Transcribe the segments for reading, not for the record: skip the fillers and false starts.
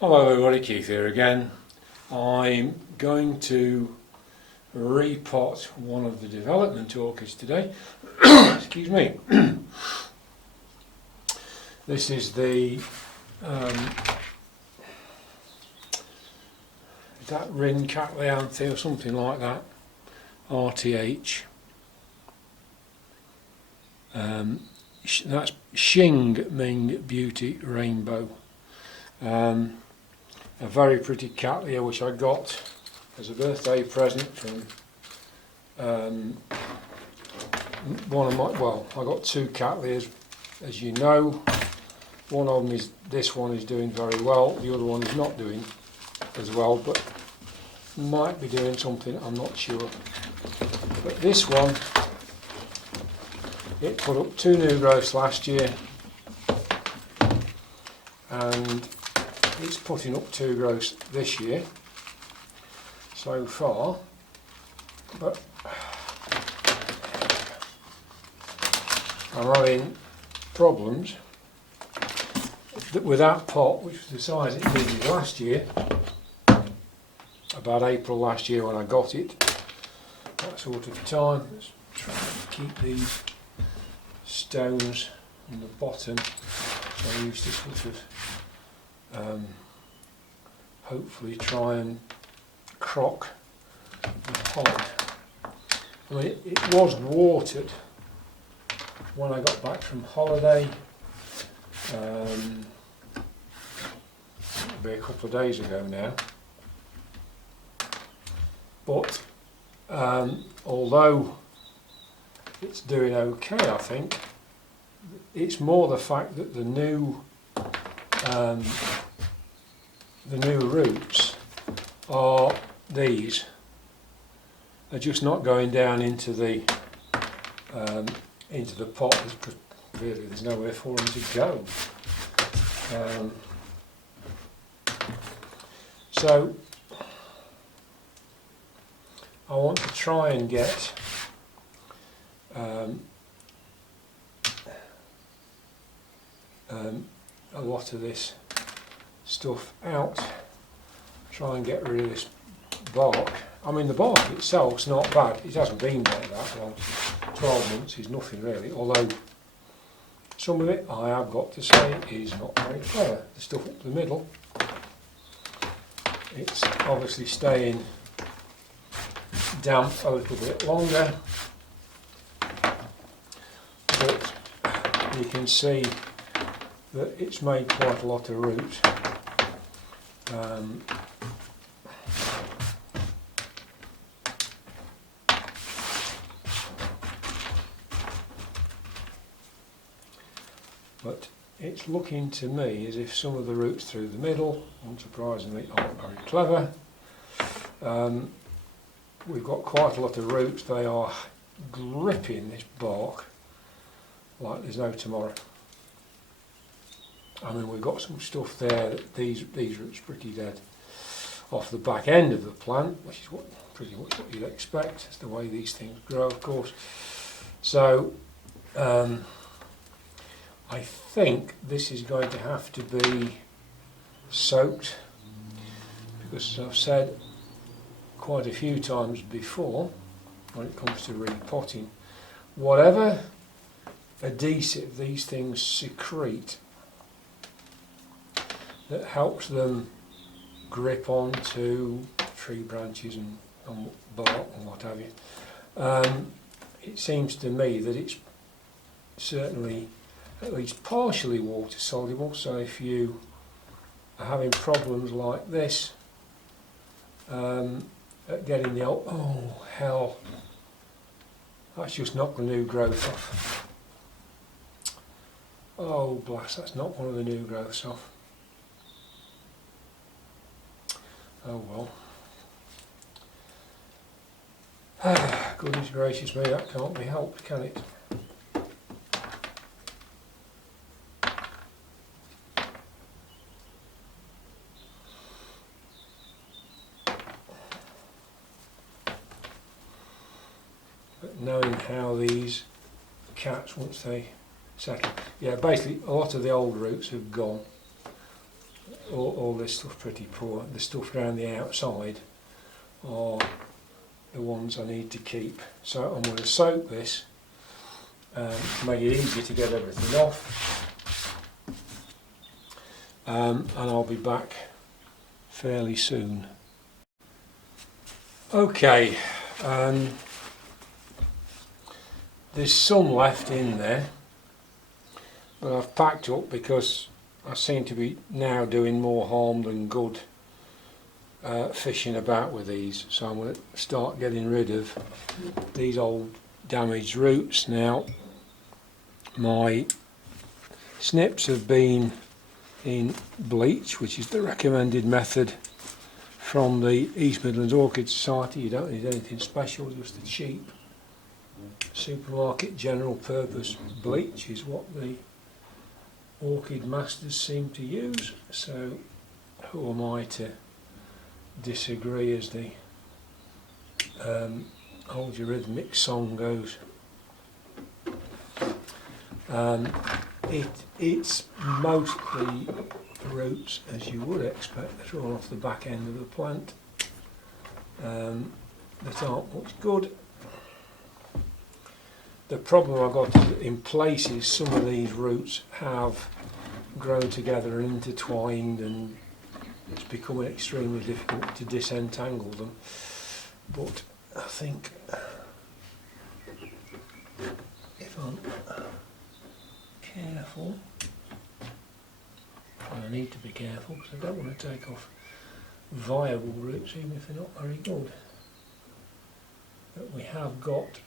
Hello everybody, Keith here again. I'm going to repot one of the development orchids today. Excuse me. This is the is that Rhyncattleanthe or something like that, RTH. That's Qing Ming Beauty Rainbow. A very pretty Cattleyas which I got as a birthday present from one of my, well, I got two Cattleyas, as you know. One of them is, this one is doing very well, the other one is not doing as well, but might be doing something, I'm not sure. But this one, it put up 2 new growths last year, and it's putting up 2 growths this year so far, but I'm having problems with that pot, which was the size it needed last year, about April last year when I got it, that sort of time. Let's try and keep these stones on the bottom, so I use this sort of hopefully try and crock the pot. I mean, it was watered when I got back from holiday. It'll be a couple of days ago now. But although it's doing okay, I think, it's more the fact that the new roots are these are just not going down into the pot, because really there's nowhere for them to go. So I want to try and get a lot of this stuff out, try and get rid of this bark. I mean, the bark itself's not bad, it hasn't been like that long. 12 months is nothing really, although some of it, I have got to say, is not very clever. The stuff up the middle, it's obviously staying damp a little bit longer, but you can see that it's made quite a lot of root. But it's looking to me as if some of the roots through the middle, unsurprisingly, aren't very clever. We've got quite a lot of roots, they are gripping this bark like there's no tomorrow. I mean, we've got some stuff there that these roots are pretty dead off the back end of the plant, which is pretty much what you'd expect. It's the way these things grow, of course. So I think this is going to have to be soaked, because as I've said quite a few times before, when it comes to repotting, whatever adhesive these things secrete that helps them grip onto tree branches and bark and what have you, it seems to me that it's certainly at least partially water soluble. So if you are having problems like this at getting the old, oh hell, that's just knocked the new growth off. Oh blast, that's not one of the new growths off. Oh well. Goodness gracious me, that can't be helped, can it? But knowing how these cats, once they settle, yeah, basically a lot of the old roots have gone. all this stuff pretty poor. The stuff around the outside are the ones I need to keep. So I'm going to soak this to make it easier to get everything off. And I'll be back fairly soon. Okay, there's some left in there, but I've packed up because I seem to be now doing more harm than good fishing about with these, so I'm going to start getting rid of these old damaged roots. Now my snips have been in bleach, which is the recommended method from the East Midlands Orchid Society. You don't need anything special, just a cheap supermarket general purpose bleach is what the orchid masters seem to use, so who am I to disagree, as the old eurythmic song goes. It's mostly roots, as you would expect, that are all off the back end of the plant that aren't much good. The problem I've got in place is some of these roots have grown together and intertwined, and it's becoming extremely difficult to disentangle them. But I think if I'm careful, and I need to be careful because I don't want to take off viable roots even if they're not very good, but we have got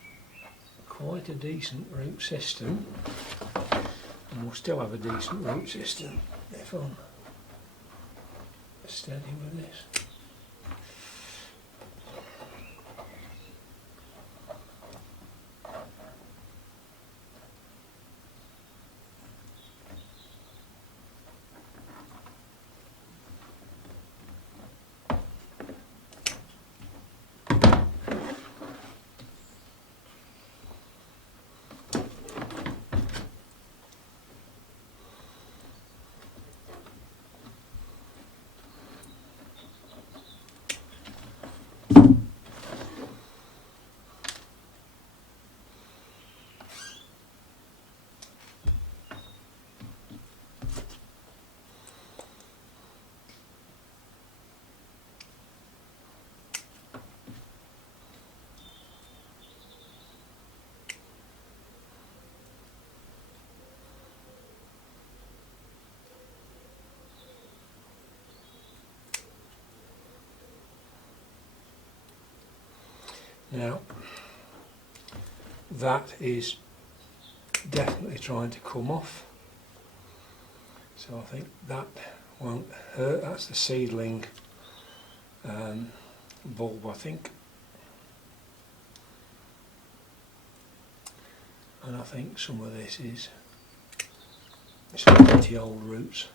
quite a decent root system, and we'll still have a decent root system if I'm steady with this. Now, that is definitely trying to come off, so I think that won't hurt. That's the seedling bulb, I think, and I think some of this is some pretty old roots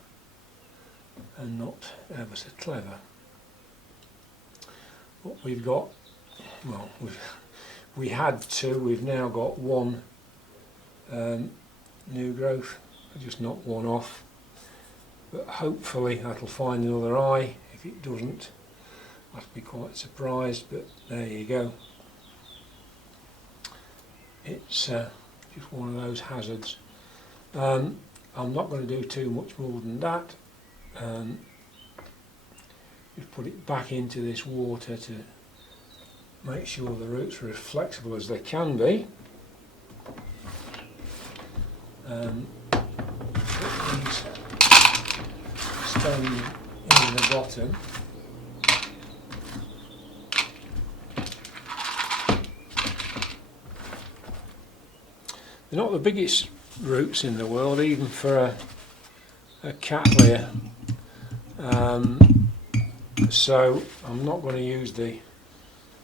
and not ever so clever. What we've got, well, we had two, we've now got one new growth. I just knocked one off, but hopefully that'll find another eye. If it doesn't, I'd be quite surprised, but there you go. It's just one of those hazards. I'm not going to do too much more than that. Just put it back into this water to make sure the roots are as flexible as they can be. Put these stones in the bottom. They're not the biggest roots in the world, even for a Cattleya. So I'm not going to use the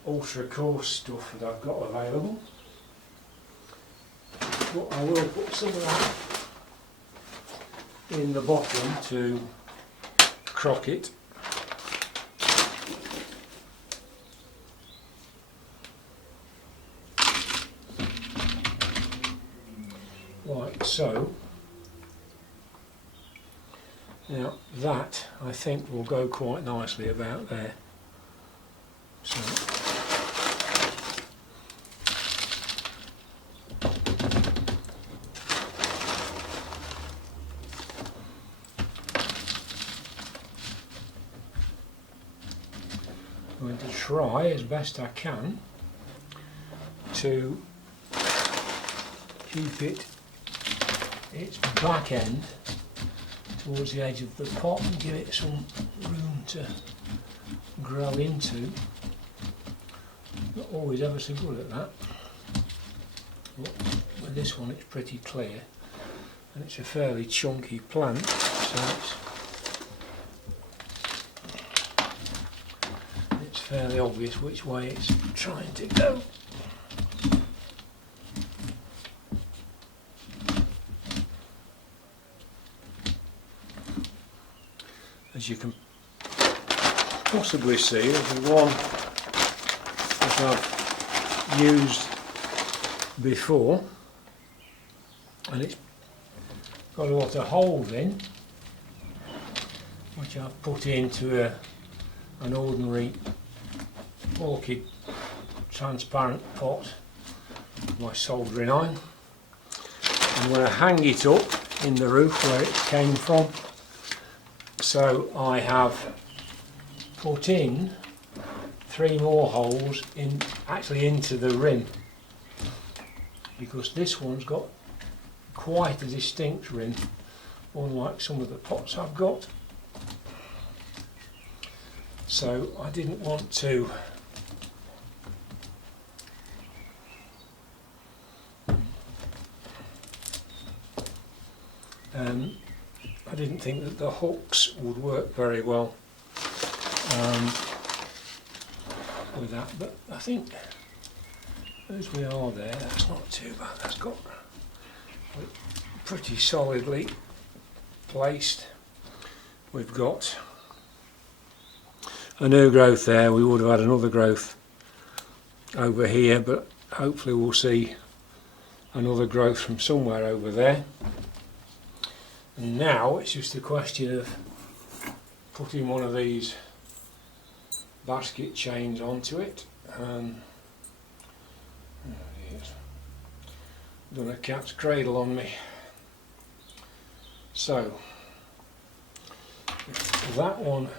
ultra coarse stuff that I've got available, but I will put some of that in the bottom to crock it. Like so. Now that I think will go quite nicely about there. So I'm going to try as best I can to keep its back end towards the edge of the pot and give it some room to grow into. Not always ever so good at that, but with this one it's pretty clear, and it's a fairly chunky plant, so it's fairly obvious which way it's trying to go. As you can possibly see, the one that I've used before, and it's got a lot of holes in, which I've put into an ordinary orchid transparent pot with my soldering iron. I'm going to hang it up in the roof where it came from. So I have put in 3 more holes actually into the rim, because this one's got quite a distinct rim, unlike some of the pots I've got. So I didn't want to I didn't think that the hooks would work very well with that, but I think as we are there, that's not too bad. That's got it pretty solidly placed. We've got a new growth there. We would have had another growth over here, but hopefully we'll see another growth from somewhere over there. And now it's just a question of putting one of these basket chains onto it. Done a cat's cradle on me. So that one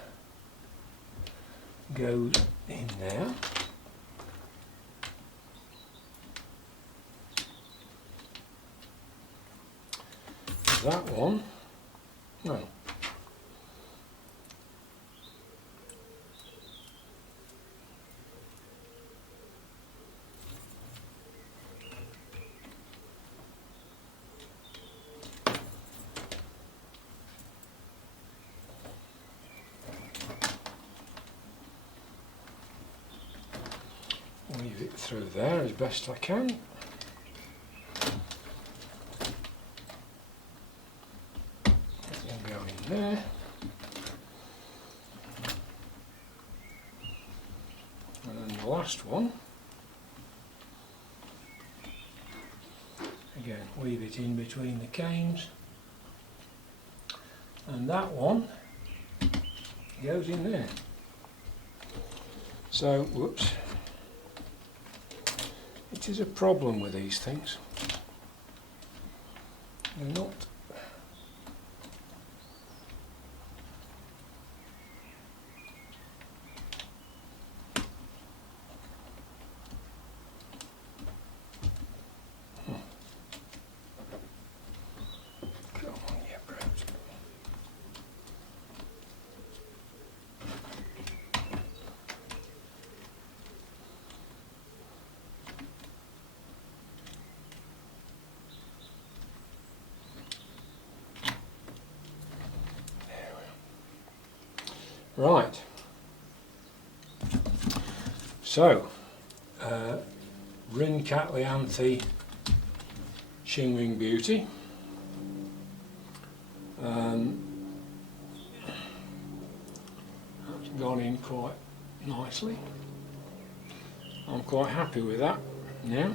goes in there. That one, no. Weave it through there as best I can. There, and then the last one, again weave it in between the canes, and that one goes in there. So, whoops, it is a problem with these things. They're not right. So, Rhyncattleanthe Qing Beauty. That's gone in quite nicely. I'm quite happy with that now.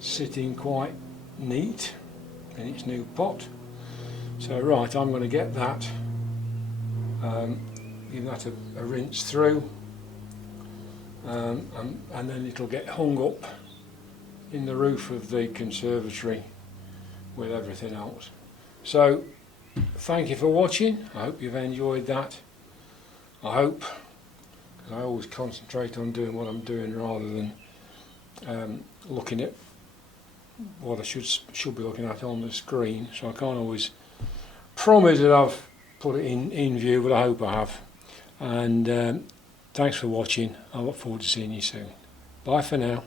Sitting quite neat in its new pot. So right, I'm going to get that, give that a rinse through, and then it'll get hung up in the roof of the conservatory with everything else. So thank you for watching. I hope you've enjoyed that. I hope, because I always concentrate on doing what I'm doing rather than looking at what I should be looking at on the screen, so I can't always promise that I've put it in view, but I hope I have. And thanks for watching. I look forward to seeing you soon. Bye for now.